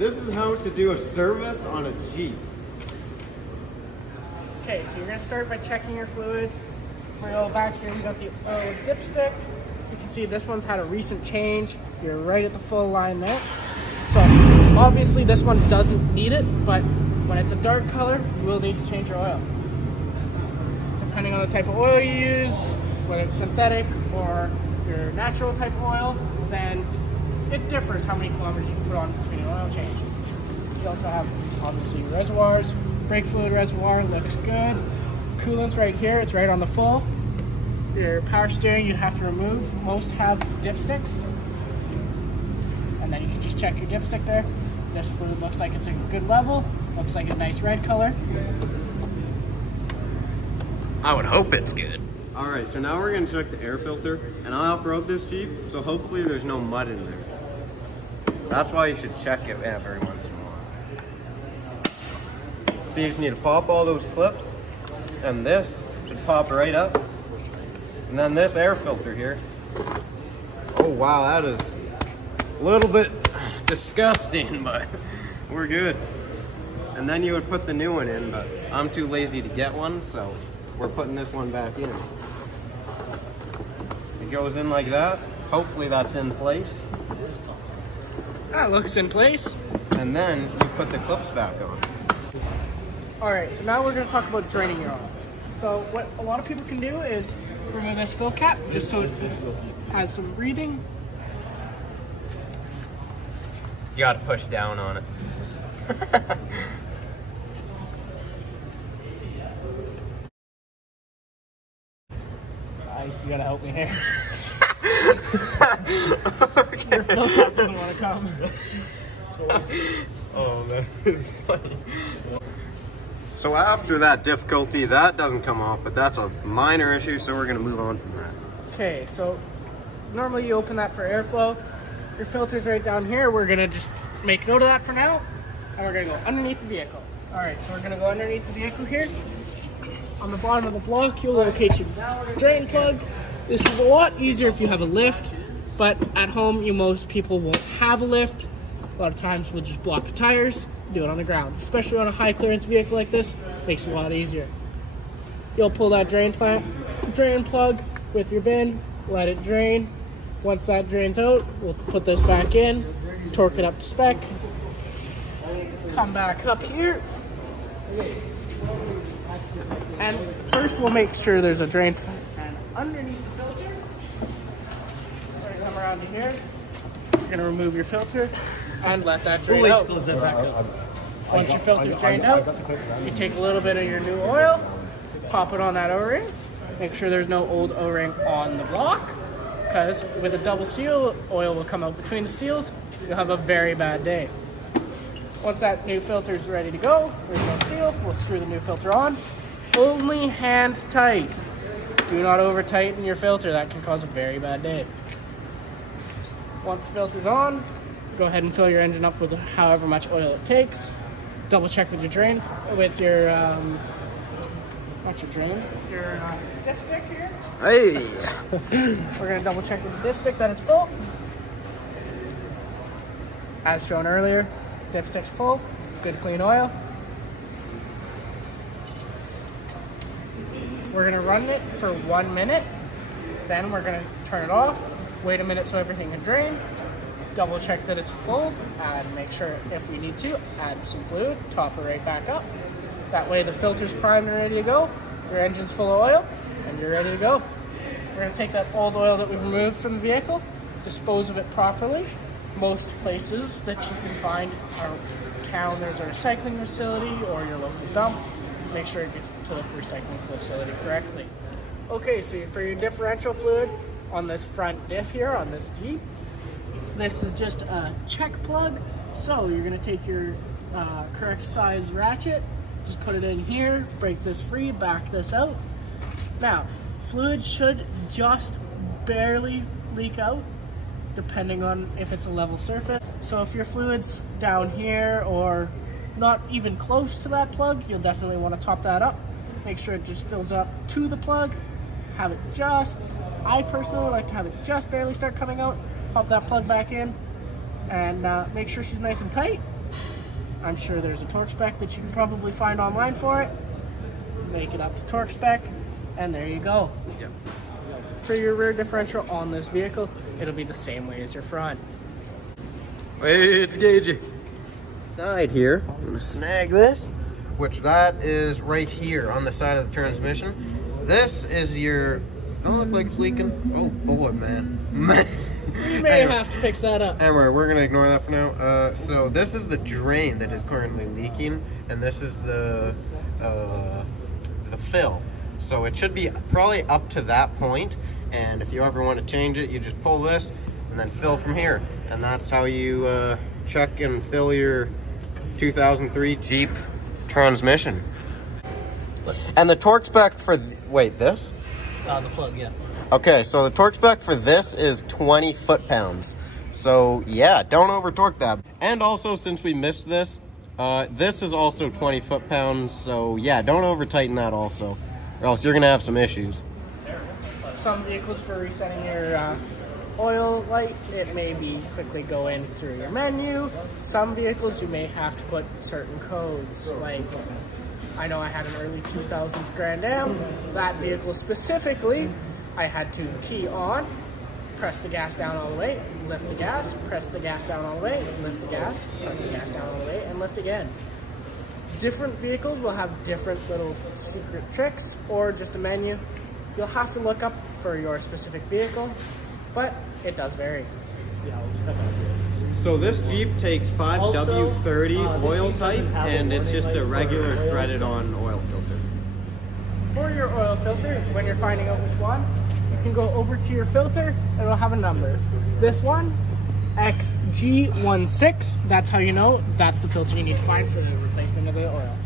This is how to do a service on a Jeep. Okay, so you're gonna start by checking your fluids. For your back here, we got the oil dipstick. You can see this one's had a recent change. You're right at the full line there. So obviously this one doesn't need it, but when it's a dark color, you will need to change your oil. Depending on the type of oil you use, whether it's synthetic or your natural type of oil, then it differs how many kilometers you can put on between an oil change. You also have obviously reservoirs. Brake fluid reservoir looks good. Coolant's right here, it's right on the full. Your power steering you have to remove. Most have dipsticks. And then you can just check your dipstick there. This fluid looks like it's a good level. Looks like a nice red color. I would hope it's good. All right, so now we're gonna check the air filter, and I off-road this Jeep, so hopefully there's no mud in there. That's why you should check it every once in a while. So you just need to pop all those clips, and this should pop right up. And then this air filter here. Oh wow, that is a little bit disgusting, but we're good. And then you would put the new one in, but I'm too lazy to get one, so we're putting this one back in. It goes in like that. Hopefully that's in place. That looks in place. And then you put the clips back on. All right, so now we're gonna talk about draining your oil. So what a lot of people can do is remove this fill cap just so it has some breathing. You gotta push down on it. Ice, you gotta help me here. Okay. Your fill cap doesn't wanna come. Oh man, this is funny. So after that difficulty, that doesn't come off, but that's a minor issue, so we're gonna move on from that. Okay, so normally you open that for airflow. Your filter's right down here. We're gonna just make note of that for now, and we're gonna go underneath the vehicle. All right, so we're gonna go underneath the vehicle here. On the bottom of the block, you'll locate your drain plug. This is a lot easier if you have a lift, but at home, most people won't have a lift. A lot of times we'll just block the tires, do it on the ground, especially on a high clearance vehicle like this. Makes it a lot easier. You'll pull that drain plug with your bin, let it drain. Once that drains out, we'll put this back in, torque it up to spec, come back up here, and first we'll make sure there's a drain plug and underneath the filter. We're gonna come around to here. You're gonna remove your filter and let that drain out. Once your filter's drained out, you take a little bit of your new oil, pop it on that O-ring, make sure there's no old O-ring on the block, because with a double seal, oil will come out between the seals, you'll have a very bad day. Once that new filter is ready to go, there's no seal, we'll screw the new filter on. Only hand tight. Do not over tighten your filter, that can cause a very bad day. Once the filter's on, go ahead and fill your engine up with however much oil it takes. Double check with your drain, with your, not your drain, your dipstick here. Hey! We're gonna double check with the dipstick that it's full. As shown earlier, dipstick's full, good clean oil. We're gonna run it for 1 minute, then we're gonna turn it off, wait a minute so everything can drain, double check that it's full, and make sure if we need to, add some fluid, top it right back up. That way the filter's primed and ready to go, your engine's full of oil, and you're ready to go. We're gonna take that old oil that we've removed from the vehicle, dispose of it properly. Most places that you can find are town, there's a recycling facility or your local dump. Make sure it gets to the recycling facility correctly. Okay, so for your differential fluid on this front diff here, on this Jeep, this is just a check plug. So you're gonna take your correct size ratchet, just put it in here, break this free, back this out. Now, fluid should just barely leak out, depending on if it's a level surface. So if your fluid's down here or not even close to that plug, you'll definitely want to top that up. Make sure it just fills up to the plug. Have it just, I personally like to have it just barely start coming out. Pop that plug back in and make sure she's nice and tight. I'm sure there's a torque spec that you can probably find online for it. Make it up to torque spec, and there you go. Yep. For your rear differential on this vehicle, it'll be the same way as your front. Wait, it's Gagey. Side here, I'm gonna snag this, which that is right here on the side of the transmission. This is your, don't look like it's leaking. Oh boy, man. You may have to fix that up. Anyway, we're gonna ignore that for now. So this is the drain that is currently leaking, and this is the fill. So it should be probably up to that point, and if you ever want to change it, you just pull this and then fill from here, and that's how you check and fill your 2003 Jeep transmission. And the torque spec for wait, this? The plug, yeah. Okay, so the torque spec for this is 20 foot-pounds. So yeah, don't over torque that. And also, since we missed this, this is also 20 foot-pounds. So yeah, don't over tighten that also, or else you're gonna have some issues. Some vehicles, for resetting your oil light, it may be quickly go in through your menu. Some vehicles you may have to put certain codes, like I know I had an early 2000s Grand Am. That vehicle specifically, I had to key on, press the gas down all the way, lift the gas, press the gas down all the way, lift the gas, press the gas down all the way, and lift again. Different vehicles will have different little secret tricks or just a menu. You'll have to look up for your specific vehicle, but it does vary. So this Jeep takes 5W30 oil type, and it's just a regular threaded on oil filter. For your oil filter, when you're finding out which one, you can go over to your filter and it'll have a number. This one, XG16, that's how you know that's the filter you need to find for the replacement of the oil.